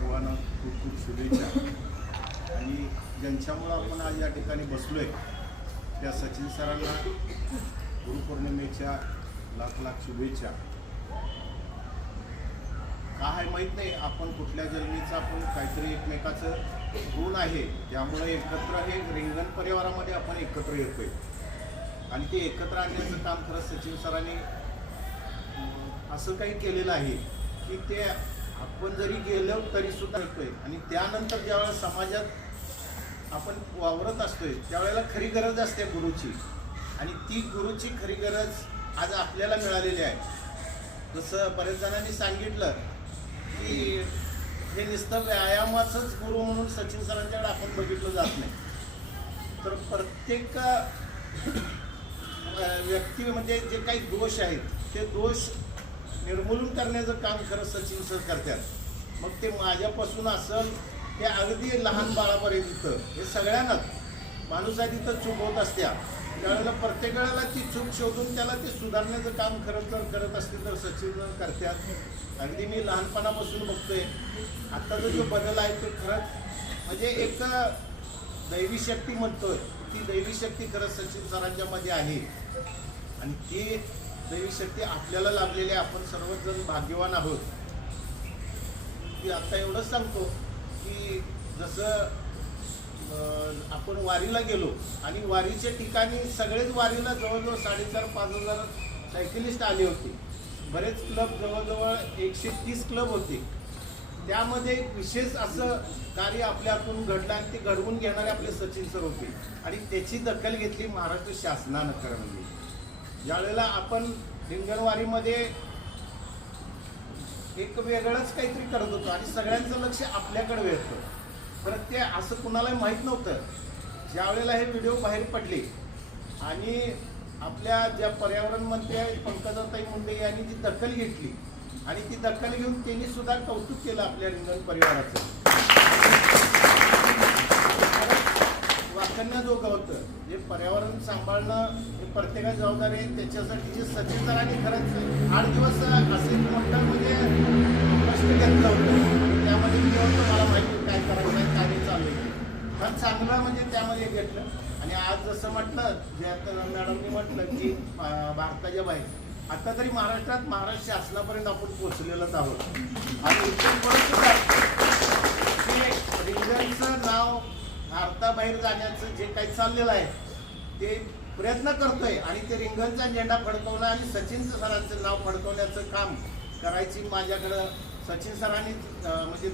सर्वांना खूप खूप शुभेच्छा। आणि ज्यांच्यामुळं आपण आज या ठिकाणी बसलोय त्या सचिन सरांना गुरुपौर्णिमेच्या लाख लाख शुभेच्छा। काय माहीत नाही आपण कुठल्या जन्मीचा, आपण काहीतरी एकमेकाचं गुण आहे, त्यामुळे एकत्र हे रिंगण परिवारामध्ये आपण एकत्र येतोय आणि ते एकत्र आणण्याचं काम खरंच सचिन सरांनी असं काही केलेलं आहे की ते आपण जरी गेलो तरी सुद्धा येतोय। आणि त्यानंतर ज्यावेळेला समाजात आपण वावरत असतोय त्यावेळेला खरी गरज असते गुरुची, आणि ती गुरुची खरी गरज आज आपल्याला मिळालेली आहे। जसं बरेच जणांनी सांगितलं की हे नुसतं व्यायामाचंच गुरु म्हणून सचिन सरांच्याकडे आपण बघितलं जात नाही, तर प्रत्येक व्यक्ती म्हणजे जे काही दोष आहेत ते दोष निर्मूलन करण्याचं काम खरं सचिन सर करतात। मग ते माझ्यापासून असेल ते अगदी लहान बाळापर्यंत हे सगळ्यांनाच माणूस आहे तिथं चूक होत असत्या, त्यावेळेला प्रत्येक वेळेला ती चूक शोधून त्याला ते सुधारण्याचं काम खरं तर करत असतील तर सचिन करतात। अगदी मी लहानपणापासून बघतोय आत्ताचा जो बदल आहे तो खरंच म्हणजे एक दैवी शक्ती म्हणतोय, ती दैवी शक्ती खरंच सचिन सरांच्यामध्ये आहे आणि ती दैवी शक्ती आपल्याला लाभलेली आहे। आपण सर्वजण भाग्यवान आहोत की आता एवढंच सांगतो की जसं आपण वारीला गेलो आणि वारीच्या ठिकाणी सगळेच वारीला जवळजवळ 4,500-5,000 सायकलिस्ट आले होते। बरेच क्लब जवळजवळ 130 क्लब होते, त्यामध्ये एक विशेष असं कार्य आपल्या हातून घडलं आणि ते घडवून घेणारे आपले सचिन सर होते आणि त्याची दखल घेतली महाराष्ट्र शासनानं। खरं म्हणजे ज्यावेळेला आपण रिंगणवारीमध्ये एक वेगळंच काहीतरी करत होतो आणि सगळ्यांचं लक्ष आपल्याकडे वेधतं, तर ते असं कुणालाही माहीत नव्हतं। ज्यावेळेला हे व्हिडिओ बाहेर पडले आणि आपल्या ज्या पर्यावरण मंत्री पंकजाताई मुंडे यांनी ती दखल घेतली आणि ती दखल घेऊन त्यांनी सुद्धा कौतुक केलं आपल्या रिंगण परिवाराचं, वाखण्याजोगं होतं। जे पर्यावरण सांभाळणं हे प्रत्येकाची जबाबदारी आहे, त्याच्यासाठी जे सचिन सरांनी खरंच 8 दिवस असे मोठं म्हणजे कष्ट घेतलं होतं, त्यामध्ये मी होतं मला माहिती काय करायचं आहे, काय चालू आहे, पण चांगलं म्हणजे त्यामध्ये घेतलं। आणि आज जसं म्हटलं जे आता मॅडमनी म्हटलं की भारताच्या बाहेर आता तरी महाराष्ट्रात महाराष्ट्र शासनापर्यंत आपण पोचलेलोच आहोत आणि रिंगणचं नाव भारताबाहेर जाण्याचं जे काही चाललेलं आहे ते प्रयत्न करतोय आणि ते रिंगणचा झेंडा फडकवणं आणि सचिन सरांचं नाव फडकवण्याचं काम करायची माझ्याकडं सचिन सरांनी म्हणजे